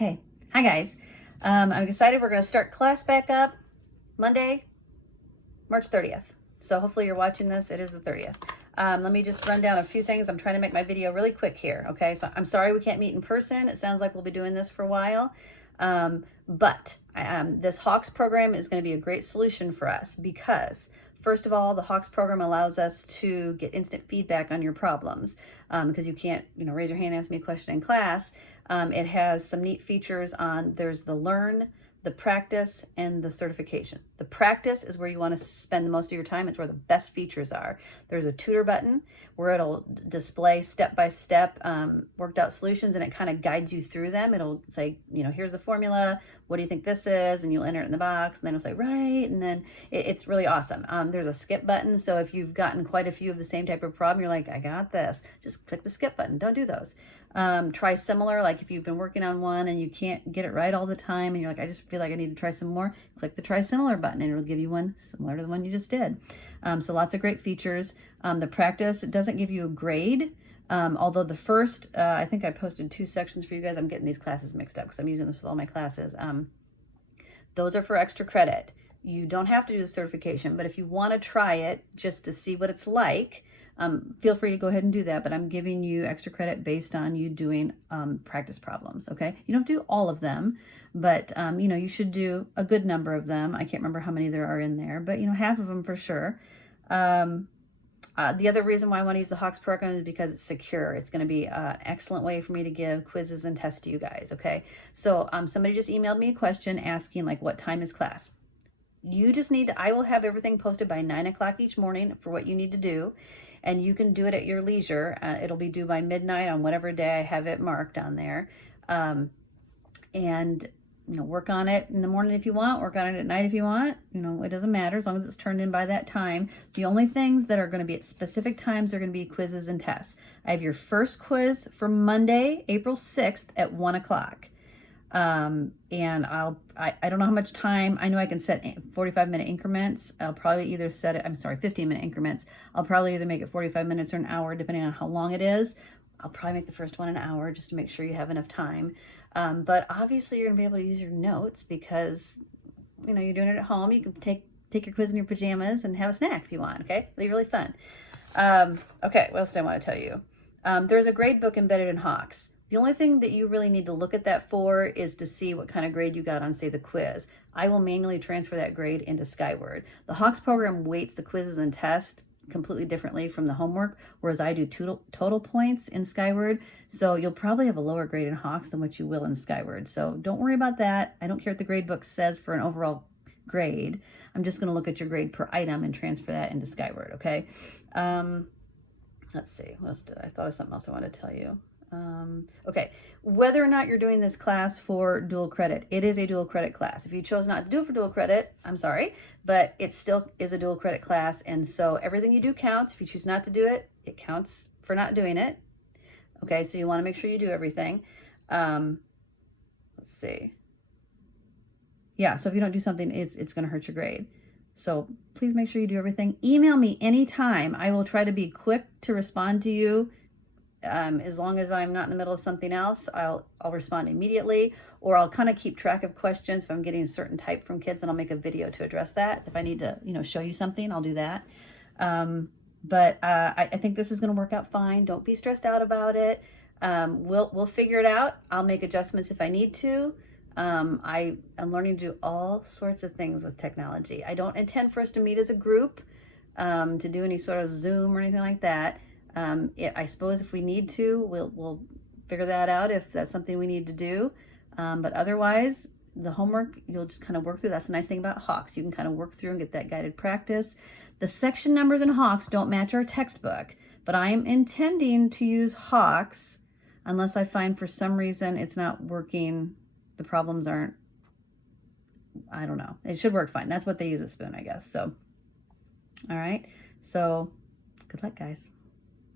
Okay, hi guys. I'm excited. We're going to start class back up Monday, March 30th. So hopefully you're watching this. It is the 30th. Let me just run down a few things. I'm trying to make my video really quick here. Okay, so I'm sorry we can't meet in person. It sounds like we'll be doing this for a while. But this Hawkes program is going to be a great solution for us because first of all, the Hawkes program allows us to get instant feedback on your problems because you can't, raise your hand and ask me a question in class. It has some neat features on, there's the learn, the practice, and the certification. The practice is where you want to spend the most of your time. It's where the best features are. There's a tutor button where it'll display step-by-step worked out solutions, and it kind of guides you through them. It'll say, here's the formula. What do you think this is? And you'll enter it in the box, and then it'll say, right. And then it's really awesome. There's a skip button. So if you've gotten quite a few of the same type of problem, you're like, I got this. Just click the skip button. Don't do those. Try similar, like if you've been working on one and you can't get it right all the time and you're like, I just feel like I need to try some more, click the try similar button and it'll give you one similar to the one you just did. So lots of great features. The practice, it doesn't give you a grade. Although the first, I think I posted 2 sections for you guys. I'm getting these classes mixed up because I'm using this with all my classes. Those are for extra credit. You don't have to do the certification, but if you want to try it just to see what it's like, feel free to go ahead and do that. But I'm giving you extra credit based on you doing practice problems, okay? You don't do all of them, but you should do a good number of them. I can't remember how many there are in there, but half of them for sure. The other reason why I want to use the Hawkes program is because it's secure. It's going to be an excellent way for me to give quizzes and tests to you guys, okay? So somebody just emailed me a question asking, like, what time is class? You just need to, I will have everything posted by 9 o'clock each morning for what you need to do. And you can do it at your leisure. It'll be due by midnight on whatever day I have it marked on there. Work on it in the morning if you want, work on it at night if you want. It doesn't matter as long as it's turned in by that time. The only things that are going to be at specific times are going to be quizzes and tests. I have your first quiz for Monday, April 6th at 1 o'clock. And I don't know how much time. I know I can set 45-minute increments. I'll probably either set it, 15-minute increments. I'll probably either make it 45 minutes or an hour, depending on how long it is. I'll probably make the first one an hour just to make sure you have enough time. But obviously you're gonna be able to use your notes because, you're doing it at home. You can take your quiz in your pajamas and have a snack if you want, okay? It'll be really fun. Okay, what else do I want to tell you? There's a grade book embedded in Hawkes. The only thing that you really need to look at that for is to see what kind of grade you got on, say, the quiz. I will manually transfer that grade into Skyward. The Hawkes program weights the quizzes and tests completely differently from the homework, whereas I do total points in Skyward. So you'll probably have a lower grade in Hawkes than what you will in Skyward. So don't worry about that. I don't care what the grade book says for an overall grade. I'm just going to look at your grade per item and transfer that into Skyward, okay? Let's see. What else I thought of something else I wanted to tell you. Okay, whether or not you're doing this class for dual credit, it is a dual credit class. If you chose not to do it for dual credit, I'm sorry, but it still is a dual credit class. And so everything you do counts. If you choose not to do it, it counts for not doing it. Okay, so you want to make sure you do everything. Let's see. Yeah, so if you don't do something, it's going to hurt your grade. So please make sure you do everything. Email me anytime. I will try to be quick to respond to you. As long as I'm not in the middle of something else, I'll respond immediately, or I'll kind of keep track of questions. If I'm getting a certain type from kids, then I'll make a video to address that. If I need to, show you something, I'll do that. But I think this is going to work out fine. Don't be stressed out about it. We'll figure it out. I'll make adjustments if I need to. I'm learning to do all sorts of things with technology. I don't intend for us to meet as a group, to do any sort of Zoom or anything like that. I suppose if we need to, we'll figure that out if that's something we need to do. But otherwise, the homework, you'll just kind of work through. That's the nice thing about Hawkes. You can kind of work through and get that guided practice. The section numbers in Hawkes don't match our textbook, but I am intending to use Hawkes unless I find for some reason it's not working. The problems aren't, I don't know. It should work fine. That's what they use at Spoon, I guess. So, all right. So good luck, guys.